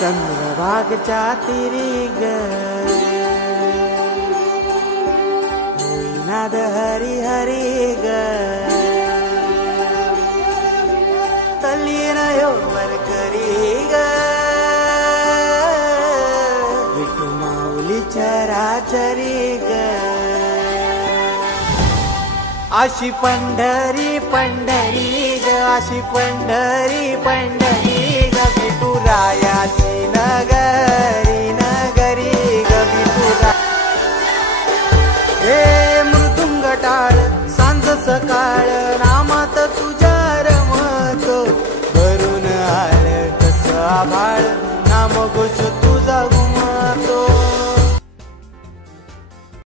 चंद्रभागच्या तिरी ग होईनाद हरी हरी ग तल्लीन वर करी ग विठू माऊली चराचरी ग अशी पंढरी पंढरी ग अशी पंढरी पंढरी ग विठू रायाची नगरी नगरी ग विठू हे मृदुंग टाळ सांज सकाळ नामात तुझ्या रमतो भरून आळ कस आभाळ नाम घोष तुझा